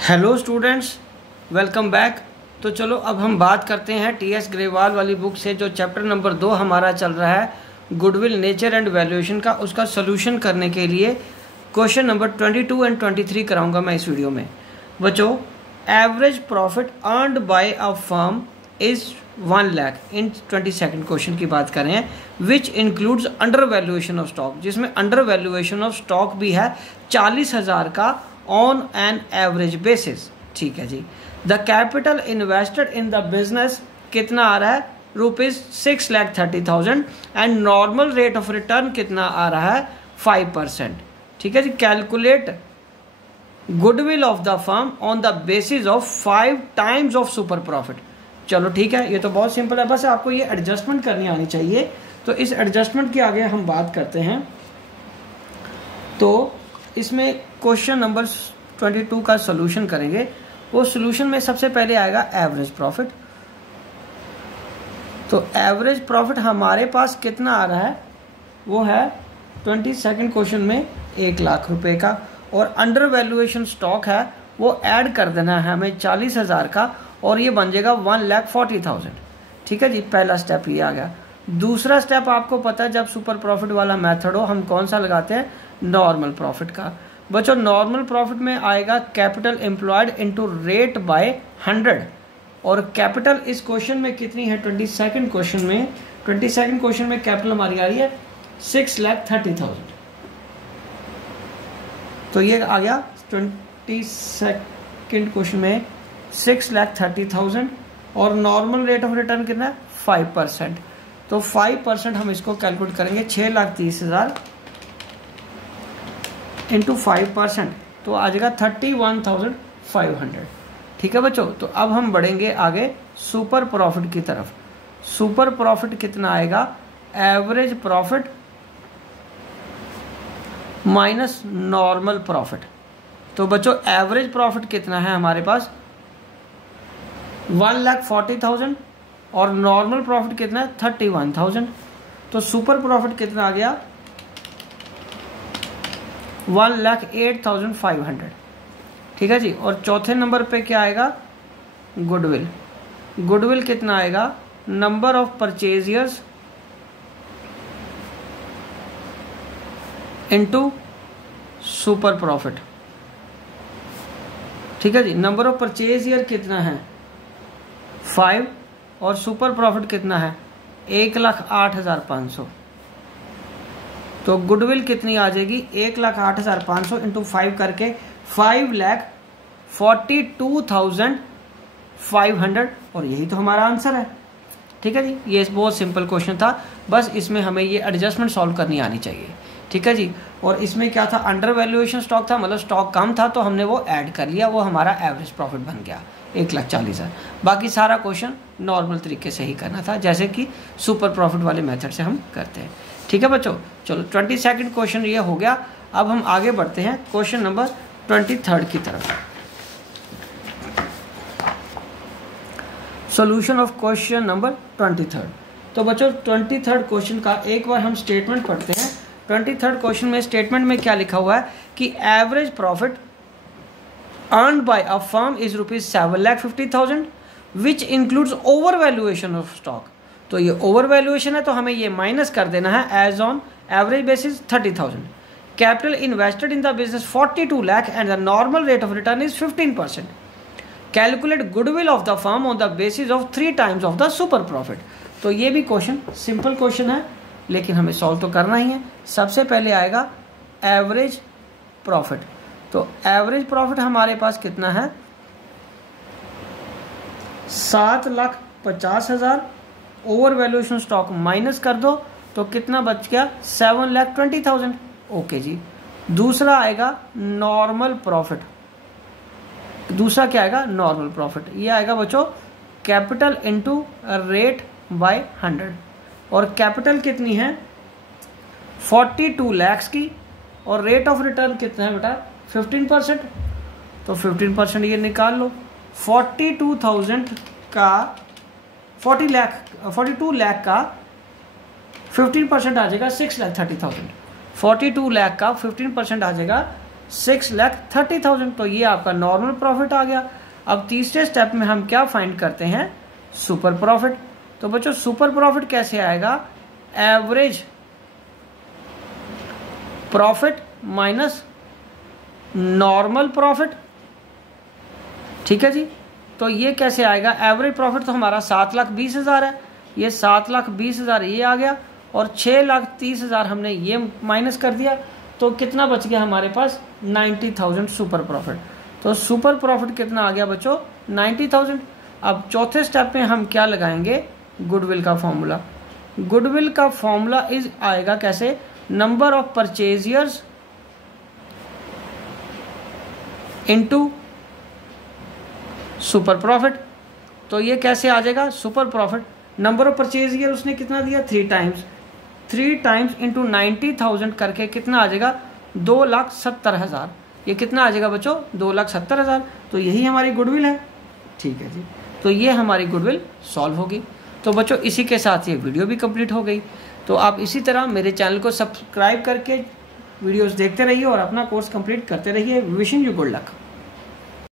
Hello students, welcome back. तो चलो अब हम बात करते हैं टीएस ग्रेवाल वाली बुक से जो चैप्टर नंबर 2 हमारा चल रहा है गुडविल नेचर एंड वैल्यूएशन का, उसका सोल्यूशन करने के लिए क्वेश्चन नंबर 22 एंड 23 कराऊंगा मैं इस वीडियो में। बच्चों, average profit earned bye a firm is 1 lakh in 22nd question की बात करें, which includes under valuation of stock, जिसमें अंडर वैल्यूएशन ऑफ स्टॉक भी है 40,000 का ऑन एन एवरेज बेसिस। ठीक है जी। The capital invested in the business कितना आ रहा है? ₹6,30,000 and normal rate of return कितना आ रहा है? 5%। ठीक है जी। Calculate goodwill of the firm on the basis of 5 times of super profit. चलो ठीक है, ये तो बहुत सिंपल है, बस आपको ये एडजस्टमेंट करनी आनी चाहिए। तो इस एडजस्टमेंट के आगे हम बात करते हैं। तो इसमें क्वेश्चन नंबर 22 का सोल्यूशन करेंगे। वो सोल्यूशन में सबसे पहले आएगा एवरेज प्रॉफिट। तो एवरेज प्रॉफिट हमारे पास कितना आ रहा है? वो है 22nd क्वेश्चन में 1 लाख रुपए का, और अंडर वैल्यूएशन स्टॉक है वो ऐड कर देना है हमें 40,000 का, और ये बन जाएगा 1,40,000। ठीक है जी, पहला स्टेप ये आ गया। दूसरा स्टेप आपको पता है, जब सुपर प्रॉफिट वाला मेथड हो हम कौन सा लगाते हैं? नॉर्मल प्रॉफिट का। बच्चों, नॉर्मल प्रॉफिट में आएगा capital employed into rate by 100, और कैपिटल इस क्वेश्चन में कितनी है? 22nd क्वेश्चन में कैपिटल हमारी आ रही है 6,30,000। तो ये आ गया 22nd क्वेश्चन में 6,30,000, और नॉर्मल रेट ऑफ रिटर्न कितना है? 5%। तो 5% हम इसको कैलकुलेट करेंगे, 6,30,000 इंटू 5%, तो आ जाएगा 31,500। ठीक है बच्चों। तो अब हम बढ़ेंगे आगे सुपर प्रॉफिट की तरफ। सुपर प्रॉफिट कितना आएगा? Average profit minus normal profit. तो बच्चों, एवरेज प्रॉफिट कितना है हमारे पास? 1,40,000, और नॉर्मल प्रॉफिट कितना है? 31,000। तो सुपर प्रॉफिट कितना आ गया? 1,08,500। ठीक है जी। और चौथे नंबर पे क्या आएगा? गुडविल। गुडविल कितना आएगा? Number of purchase years into super profit. ठीक है जी। नंबर ऑफ परचेज ईयर कितना है? 5, और सुपर प्रॉफिट कितना है? 1,08,500। तो गुडविल कितनी आ जाएगी? 1,08,500 इंटू 5 करके 5,42,500, और यही तो हमारा आंसर है। ठीक है जी। ये बहुत सिंपल क्वेश्चन था, बस इसमें हमें ये एडजस्टमेंट सॉल्व करनी आनी चाहिए। ठीक है जी। और इसमें क्या था? अंडर वैल्यूएशन स्टॉक था, मतलब स्टॉक कम था तो हमने वो ऐड कर लिया, वो हमारा एवरेज प्रॉफिट बन गया 1,40,000। बाकी सारा क्वेश्चन नॉर्मल तरीके से ही करना था, जैसे कि सुपर प्रॉफिट वाले मेथड से हम करते हैं। ठीक है बच्चों। चलो 22nd क्वेश्चन ये हो गया। अब हम आगे बढ़ते हैं क्वेश्चन नंबर 23 की तरफ। Solution of question number 23। तो बच्चों, 23 क्वेश्चन का एक बार हम स्टेटमेंट पढ़ते हैं। 23 क्वेश्चन में स्टेटमेंट में क्या लिखा हुआ है कि average profit earned by a firm is ₹7,50,000 which includes over valuation of stock. तो ये ओवर वैल्यूएशन है, तो हमें ये माइनस कर देना है as on average basis 30,000। Capital invested in the business 42 lakh and the normal rate of return is 15%। Calculate goodwill of the firm on the basis of 3 times of the super profit. तो ये भी question simple question है, लेकिन हमें solve तो करना ही है। सबसे पहले आएगा एवरेज प्रॉफिट। तो एवरेज प्रॉफिट हमारे पास कितना है? 7,50,000, ओवर वैल्यूएशन स्टॉक माइनस कर दो तो कितना बच गया? 7,20,000। ओके जी। दूसरा आएगा नॉर्मल प्रॉफिट। दूसरा क्या आएगा? Normal profit. ये आएगा बच्चों कैपिटल इनटू रेट बाय 100, और कैपिटल कितनी है? 42 लाख की, और रेट ऑफ रिटर्न कितना है बेटा? 15%। तो 15% ये निकाल लो। 42,000 का 42 लाख का 15% आ जाएगा 6,30,000। 42 लाख का 15% आ जाएगा 6,30,000। तो ये आपका नॉर्मल प्रॉफिट आ गया। अब तीसरे स्टेप में हम क्या फाइंड करते हैं, सुपर प्रॉफिट। तो बच्चों सुपर प्रॉफिट कैसे आएगा, average profit minus normal profit, ठीक है जी। तो ये कैसे आएगा, एवरेज प्रॉफिट तो हमारा 7,20,000 है, ये 7,20,000 ये आ गया और 6,30,000 हमने ये माइनस कर दिया, तो कितना बच गया हमारे पास 90,000 सुपर प्रॉफिट। तो सुपर प्रॉफिट कितना आ गया बच्चों 90,000। अब चौथे स्टेप में हम क्या लगाएंगे, गुडविल का फॉर्मूला। गुडविल का फॉर्मूला इज आएगा कैसे, number of purchase years into super profit. तो ये कैसे आ जाएगा, super profit number of purchase year उसने कितना दिया 3 टाइम्स इंटू 90,000 करके कितना आ जाएगा 2,70,000। ये कितना आ जाएगा बच्चों 2,70,000। तो यही हमारी गुडविल है, ठीक है जी। तो ये हमारी गुडविल सॉल्व होगी। तो बच्चों इसी के साथ ये वीडियो भी कंप्लीट हो गई। तो आप इसी तरह मेरे चैनल को सब्सक्राइब करके वीडियोस देखते रहिए और अपना कोर्स कंप्लीट करते रहिए। Wishing you good luck.